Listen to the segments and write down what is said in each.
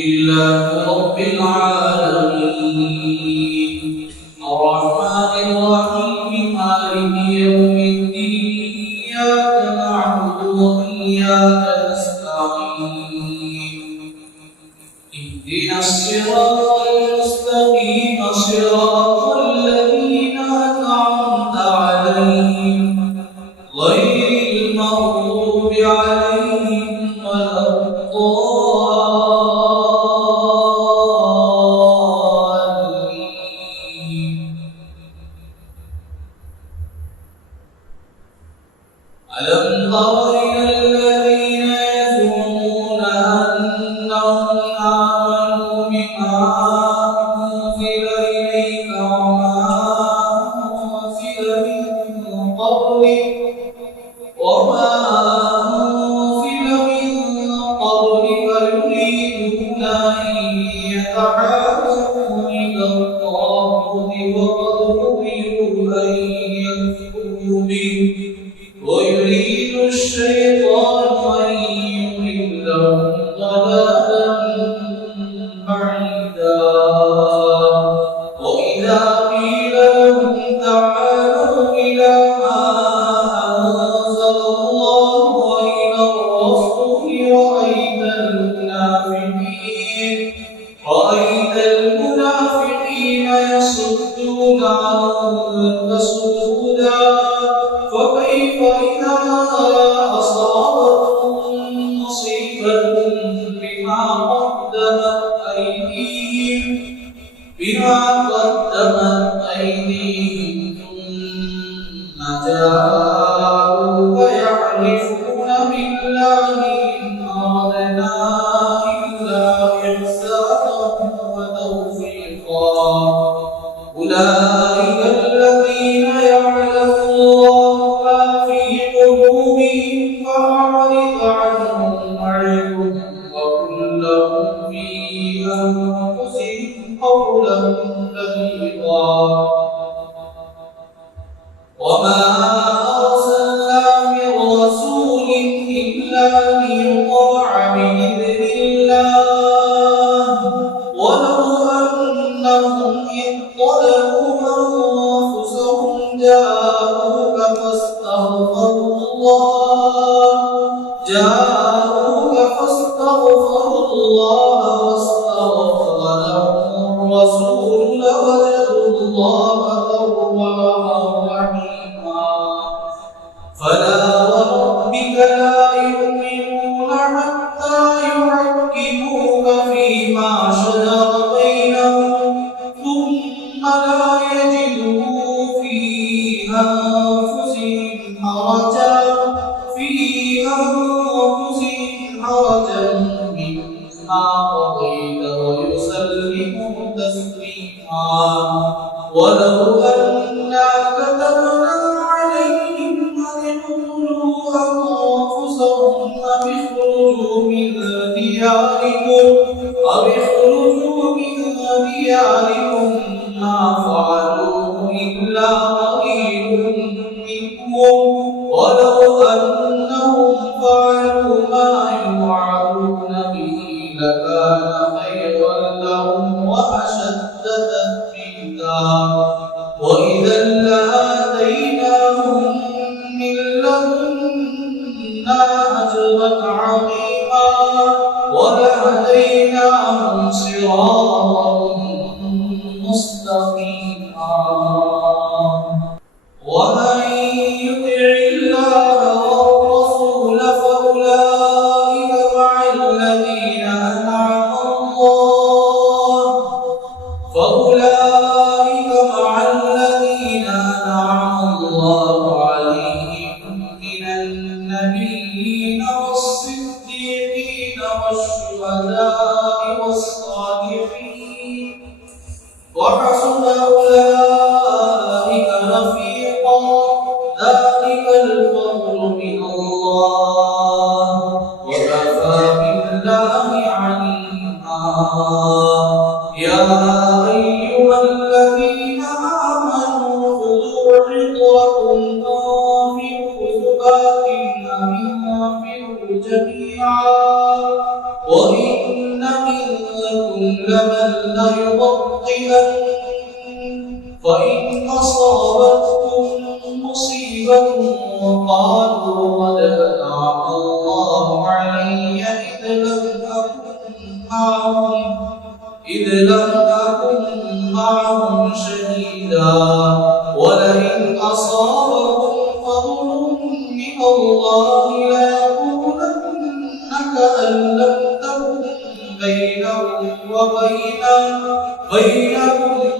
لله رب العالمين الرحمن الرحيم مالك يوم الدين إياك نعبد وإياك نستعين اهدنا الصراط المستقيم صراط الذين أنعمت عليهم غير المغضوب عليهم ولا ألم تر إلى الذين يزعمون أنهم آمنوا بما أنزل إليك وما أنزل من قبلك يريدون أن يتحاكموا إلى الطاغوت وقد أمروا أن يكفروا به ويريد الشيطان أن يضلهم ضلالا بعيدا وإذا قيل لهم تعالوا إلى ما أنزل الله وإلى الرسول رأيت المنافقين يصدون عنك صدودا فكيف إذا أصابتهم مصيبة بما قدمت أيديهم ثم جاءوك يحلفون بالله إن أردنا إلا إحسانا وتوفيقا أولئك الذين يعلم الله ما في قلوبهم فأعرض عنهم وعظهم وقل لهم في أنفسهم قولا بليغا وما أرسلنا من رسول إلا ليطاع بإذن الله ولو أنهم إذ ظلموا أنفسهم جاءوك فاستغفروا الله واستغفر لهم الرسول لوجدوا الله توابا رحيما فلا وربك لا يؤمنون حتى يحكموك فيما شجر بينهم ثم لا يجدوا في أنفسهم حرجا مما قضيت ويسلموا تسليما ولو أنا كتبنا عليهم أن اقتلوا أنفسهم أو اخرجوا من دياركم ما فعلوه إلا قليل منهم ولو أنهم فعلوا ما يوعظون به لكان خيرا لهم وأشد تثبيتا وإذا لآتيناهم من لدنا أجرا عظيما ولهديناهم صراطا مستقيما ومن يطع الله قربات أنفروا جميعا وإن منكم لمن ليبطئن فإن أصابتكم مصيبة وقالوا قد أنعم الله علي إذ لم أكن معهم شهيدا ولئن أصابكم فضل من الله ليقولن كأن لم تكن بينهم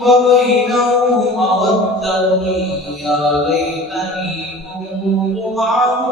وبينه مودة يا ليتني كنت معهم